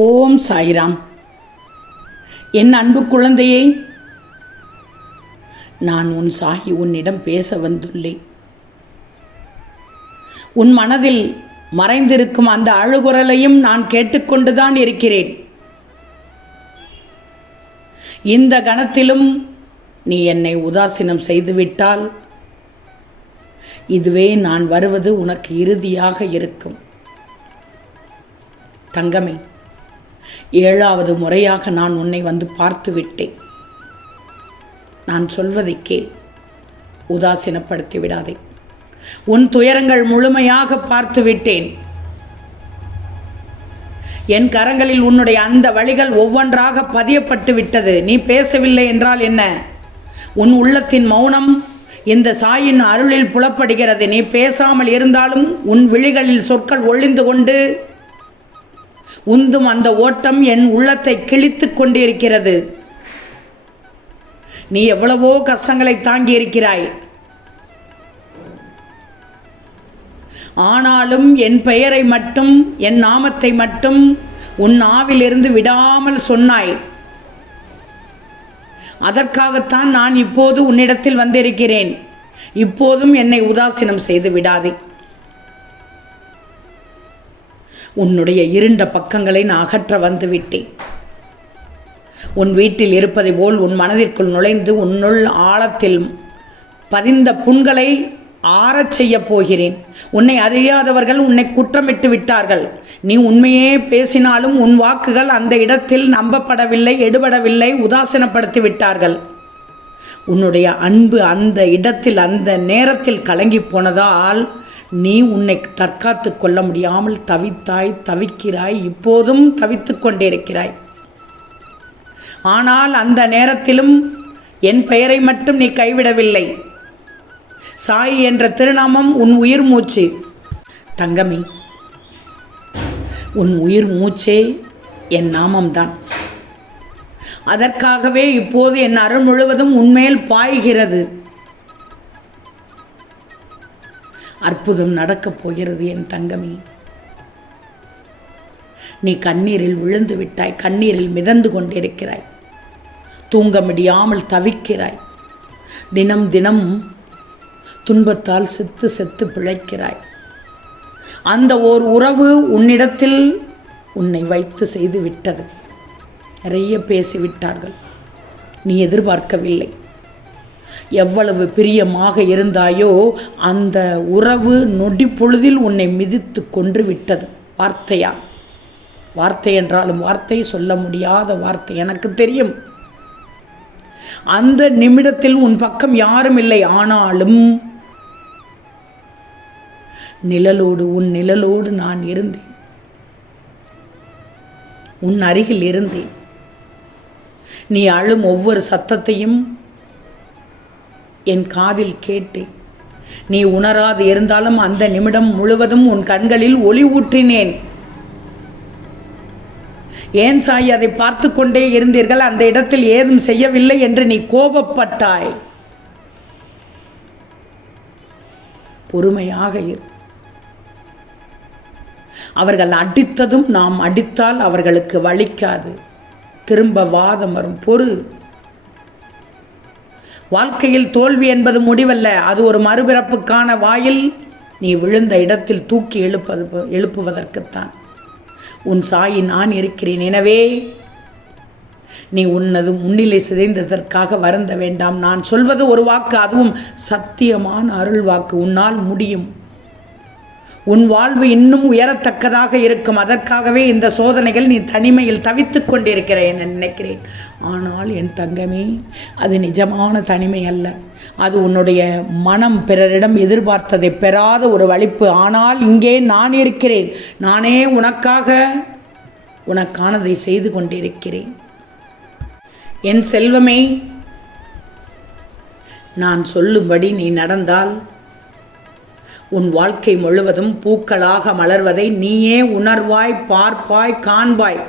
ஓம் சாய்ராம். என் அன்பு குழந்தையே நான் உன் சாகி உன்னிடம் பேச வந்துள்ளேன். உன் மனதில் மறைந்திருக்கும் அந்த அழுகுரலையும் நான் கேட்டுக்கொண்டுதான் இருக்கிறேன். இந்த கணத்திலும் நீ என்னை உதாசீனம் செய்துவிட்டால் இதுவே நான் வருவது உனக்கு இறுதியாக இருக்கும். தங்கமே ஏழாவது முறையாக நான் உன்னை வந்து பார்த்து விட்டேன் நான் சொல்வதை கேள். உதாசீனப்படுத்தி விடாதே. உன் துயரங்கள் முழுமையாக பார்த்து விட்டேன் என் கரங்களில் உன்னுடைய அந்த வழிகள் ஒவ்வொன்றாக பதியப்பட்டு விட்டது. நீ பேசவில்லை என்றால் என்ன? உன் உள்ளத்தின் மௌனம் இந்த சாயின் அருளில் புலப்படுகிறது. நீ பேசாமல் இருந்தாலும் உன் விழிகளில் சொற்கள் ஒளிந்து கொண்டு உந்தும் அந்த ஓட்டம் என் உள்ளத்தை கிழித்துக் கொண்டிருக்கிறது. நீ எவ்வளவோ கஷ்டங்களை தாங்கி இருக்கிறாய் ஆனாலும் என் பெயரை மட்டும் என் நாமத்தை மட்டும் உன் நாவிலிருந்து விடாமல் சொன்னாய். அதற்காகத்தான் நான் இப்போது உன்னிடத்தில் வந்திருக்கிறேன். இப்போதும் என்னை உதாசீனம் செய்து விடாதே. உன்னுடைய இருண்ட பக்கங்களை நான் அகற்ற வந்துவிட்டேன். உன் வீட்டில் இருப்பதை போல் உன் மனதிற்குள் நுழைந்து உன்னுள் ஆழத்தில் பதிந்த புண்களை ஆறச் செய்யப் போகிறேன். உன்னை அறியாதவர்கள் உன்னை குற்றமிட்டு விட்டார்கள். நீ உண்மையே பேசினாலும் உன் வாக்குகள் அந்த இடத்தில் நம்பப்படவில்லை எடுபடவில்லை உதாசீனப்படுத்தி விட்டார்கள். உன்னுடைய அன்பு அந்த இடத்தில் அந்த நேரத்தில் கலங்கி போனதால் நீ உன்னை தற்காத்து கொள்ள முடியாமல் தவித்தாய் தவிக்கிறாய் இப்போதும் தவித்து கொண்டிருக்கிறாய். ஆனால் அந்த நேரத்திலும் என் பெயரை மட்டும் நீ கைவிடவில்லை. சாய் என்ற திருநாமம் உன் உயிர் மூச்சு. தங்கமே உன் உயிர் மூச்சே என் நாமம்தான். அதற்காகவே இப்போது என் அருள் முழுவதும் உன்மேல் பாய்கிறது. அற்புதம் நடக்கப் போகிறது என் தங்கமே. நீ கண்ணீரில் விழுந்து விட்டாய் கண்ணீரில் மிதந்து கொண்டிருக்கிறாய். தூங்க முடியாமல் தவிக்கிறாய். தினம் தினம் துன்பத்தால் செத்து செத்து பிழைக்கிறாய். அந்த ஓர் உறவு உன்னிடத்தில் உன்னை வைத்து செய்து விட்டது. நிறைய பேசிவிட்டார்கள். நீ எதிர்பார்க்கவில்லை. எவ்வளவு பிரியமாக இருந்தாயோ அந்த உறவு நொடி பொழுதில் உன்னை மிதித்து கொன்று விட்டது வார்த்தையா? வார்த்தை என்றாலும் வார்த்தை சொல்ல முடியாத வார்த்தை. எனக்கு தெரியும். அந்த நிமிடத்தில் உன் பக்கம் யாரும் இல்லை. ஆனாலும் நிழலோடு உன் நிழலோடு நான் இருந்தேன். உன் அருகில் இருந்தேன். நீ அழும் ஒவ்வொரு சத்தத்தையும் என் காதில் கேட்டேன். நீ உணராது இருந்தாலும் அந்த நிமிடம் முழுவதும் உன் கண்களில் ஒளி ஊற்றினேன். ஏன் சாய் அதை பார்த்து கொண்டே இருந்தீர்கள்? அந்த இடத்தில் ஏதும் செய்யவில்லை என்று நீ கோபப்பட்டாய். பொறுமையாக இரு. அவர்கள் அடித்ததும் நாம் அடித்தால் அவர்களுக்கு வலிக்காது. திரும்ப வாதம் வரும். பொறு. வாழ்க்கையில் தோல்வி என்பது முடிவல்ல. அது ஒரு மறுபிறப்புக்கான வாயில் நீ விழுந்த இடத்தில் தூக்கி எழுப்பது எழுப்புவதற்குத்தான். உன் சாயி நான் இருக்கிறேன் எனவே நீ உன்னது முன்னிலை சிதைந்ததற்காக வருந்த வேண்டாம். நான் சொல்வது ஒரு வாக்கு அதுவும் சத்தியமான அருள் வாக்கு. உன்னால் முடியும். உன் வாழ்வு இன்னும் உயரத்தக்கதாக இருக்கும். அதற்காகவே இந்த சோதனைகள் நீ தனிமையில் தவித்து கொண்டிருக்கிறேன் என நினைக்கிறேன். ஆனால் என் தங்கமே அது நிஜமான தனிமை அல்ல. அது உன்னுடைய மனம் பிறரிடம் எதிர்பார்த்ததை பெறாத ஒரு வலிப்பு. ஆனால் இங்கே நான் இருக்கிறேன். நானே உனக்காக உனக்கானதை செய்து கொண்டிருக்கிறேன். என் செல்வமே நான் சொல்லும்படி நீ நடந்தால் உன் வாழ்க்கை முழுவதும் பூக்களாக மலர்வதை நீயே உணர்வாய் பார்ப்பாய் காண்பாய்.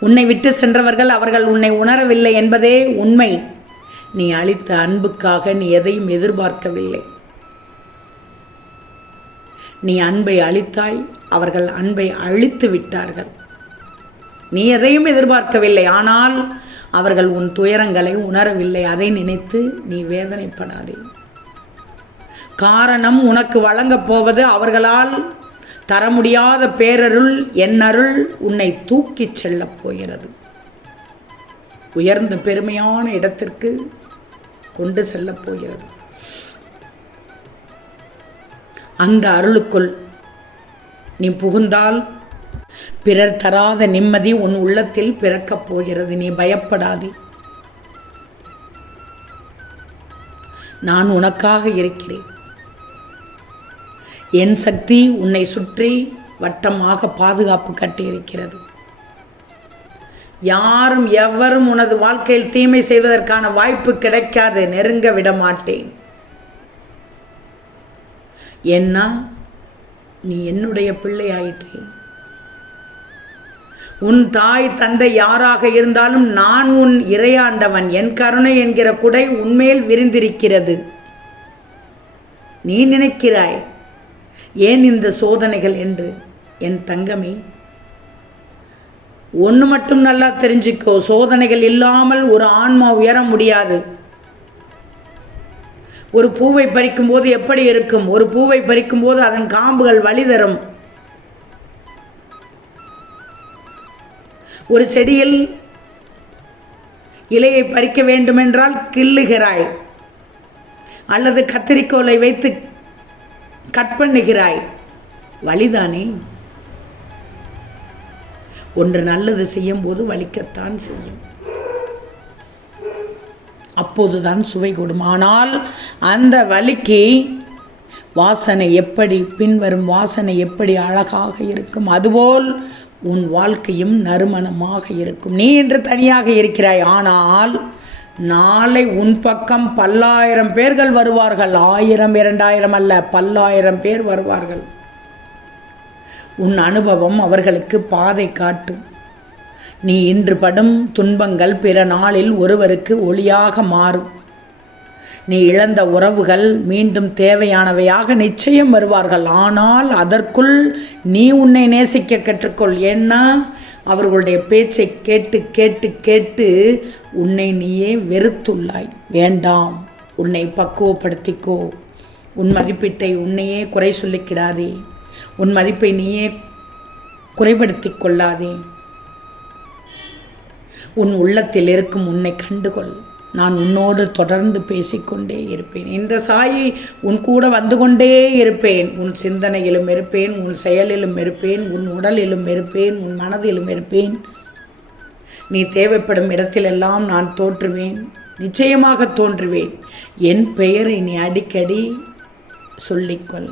உன்னை விட்டு சென்றவர்கள் அவர்கள் உன்னை உணரவில்லை என்பதே உண்மை. நீ அளித்த அன்புக்காக நீ எதையும் எதிர்பார்க்கவில்லை. நீ அன்பை அளித்தாய் அவர்கள் அன்பை அழித்து விட்டார்கள். நீ எதையும் எதிர்பார்க்கவில்லை ஆனால் அவர்கள் உன் துயரங்களை உணரவில்லை. அதை நினைத்து நீ வேதனைப்படாதே. காரணம் உனக்கு வழங்கப் போவது அவர்களால் தர முடியாத பேரருள் என்னருள் உன்னை தூக்கிச் செல்லப் போகிறது. உயர்ந்த பெருமையான இடத்திற்கு கொண்டு செல்லப் போகிறது. அந்த அருளுக்குள் நீ புகுந்தால் பிறர் தராத நிம்மதி உன் உள்ளத்தில் பிறக்கப் போகிறது. நீ பயப்படாதே. நான் உனக்காக இருக்கிறேன். என் சக்தி உன்னை சுற்றி வட்டமாக பாதுகாப்பு கட்டியிருக்கிறது. யாரும் எவரும் உனது வாழ்க்கையில் தீமை செய்வதற்கான வாய்ப்பு கிடைக்காது நெருங்க விட மாட்டேன். ஏன்னா நீ என்னுடைய பிள்ளை ஆயிற்று. உன் தாய் தந்தை யாராக இருந்தாலும் நான் உன் இறையாண்டவன் என் கருணை என்கிற குடை உன்மேல் விரிந்திருக்கிறது. நீ நினைக்கிறாய் ஏன் இந்த சோதனைகள் என்று என் தங்கமே? ஒன்று மட்டும் நல்லா தெரிஞ்சுக்கோ சோதனைகள் இல்லாமல் ஒரு ஆன்மா உயர முடியாது. ஒரு பூவை பறிக்கும் போது எப்படி இருக்கும்? ஒரு பூவை பறிக்கும் போது அதன் காம்புகள் வழி தரும் ஒரு செடியில் இலையை பறிக்க வேண்டுமென்றால் கிள்ளுகிறாய். அல்லது கத்திரிக்கோலை வைத்து கட் பண்ணுகிறாய். வழிதானே? ஒன்று நல்லது செய்யும் போது வலிக்கத்தான் செய்யும். அப்போதுதான் சுவை கூடும். ஆனால் அந்த வலிக்கு வாசனை எப்படி பின்வரும் வாசனை எப்படி அழகாக இருக்கும்? அதுபோல் உன் வாழ்க்கையும் நறுமணமாக இருக்கும். நீ இன்று தனியாக இருக்கிறாய். ஆனால் நாளை உன் பக்கம் பல்லாயிரம் பேர்கள் வருவார்கள். ஆயிரம் இரண்டாயிரம் அல்ல பல்லாயிரம் பேர் வருவார்கள். உன் அனுபவம் அவர்களுக்கு பாதை காட்டும். நீ இன்று படும் துன்பங்கள் பிற நாளில் ஒருவருக்கு ஒளியாக மாறும். நீ இழந்த உறவுகள் மீண்டும் தேவையானவையாக நிச்சயம் வருவார்கள். ஆனால் அதற்குள் நீ உன்னை நேசிக்க கற்றுக்கொள். ஏன்னா அவர்களுடைய பேச்சை கேட்டு கேட்டு கேட்டு உன்னை நீயே வெறுத்துள்ளாய். வேண்டாம். உன்னை பக்குவப்படுத்திக்கோ. உன் மதிப்பீட்டை உன்னையே குறை சொல்லிக்கிடாதே. உன் மதிப்பை நீயே குறைபடுத்திக் கொள்ளாதே. உன் உள்ளத்தில் இருக்கும் உன்னை கண்டுகொள். நான் உன்னோடு தொடர்ந்து பேசிக்கொண்டே இருப்பேன். இந்த சாயி உன் கூட வந்து கொண்டே இருப்பேன். உன் சிந்தனையிலும் இருப்பேன். உன் செயலிலும் இருப்பேன். உன் உடலிலும் இருப்பேன். உன் மனதிலும் இருப்பேன். நீ தேவைப்படும் இடத்திலெல்லாம் நான் தோற்றுவேன். நிச்சயமாக தோன்றுவேன். என் பெயரை நீ அடிக்கடி சொல்லிக்கொள்.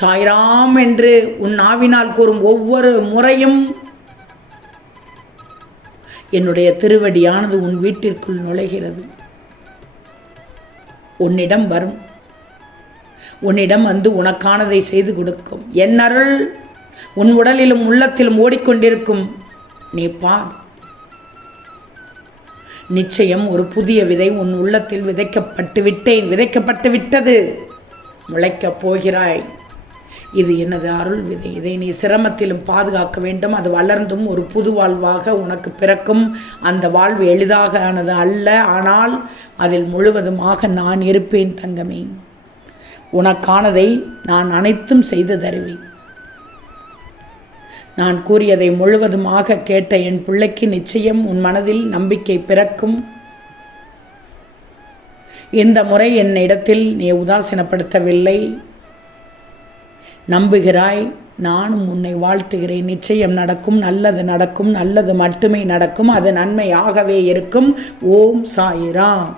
சாய்ராம் என்று உன் நாவினால் கூறும் ஒவ்வொரு முறையும் என்னுடைய திருவடியானது உன் வீட்டிற்குள் நுழைகிறது. உன்னிடம் வரும். உன்னிடம் வந்து உனக்கானதை செய்து கொடுக்கும். என் அருள் உன் உடலிலும் உள்ளத்திலும் ஓடிக்கொண்டிருக்கும். நீ பார். நிச்சயம் ஒரு புதிய விதை உன் உள்ளத்தில் விதைக்கப்பட்டு விட்டேன் விதைக்கப்பட்டு விட்டது முளைக்கப் போகிறாய். இது எனது அருள் விதை இதை நீ சிரமத்திலும் பாதுகாக்க வேண்டும். அது வளர்ந்தும் ஒரு புது வாழ்வாக உனக்கு பிறக்கும். அந்த வாழ்வு எளிதாக ஆனது அல்ல. ஆனால் அதில் முழுவதுமாக நான் இருப்பேன் தங்கமே. உனக்கானதை நான் அனைத்தும் செய்து தருவேன். நான் கூறியதை முழுவதுமாக கேட்ட என் பிள்ளைக்கு நிச்சயம் உன் மனதில் நம்பிக்கை பிறக்கும். இந்த முறை என்னிடத்தில் நீ உதாசீனப்படுத்தவில்லை. நம்புகிறாய் நானும் உன்னை வாழ்த்துகிறேன். நிச்சயம் நடக்கும் நல்லது நடக்கும் நல்லது மட்டுமே நடக்கும் அது நன்மையாகவே இருக்கும். ஓம் சாயிராம்.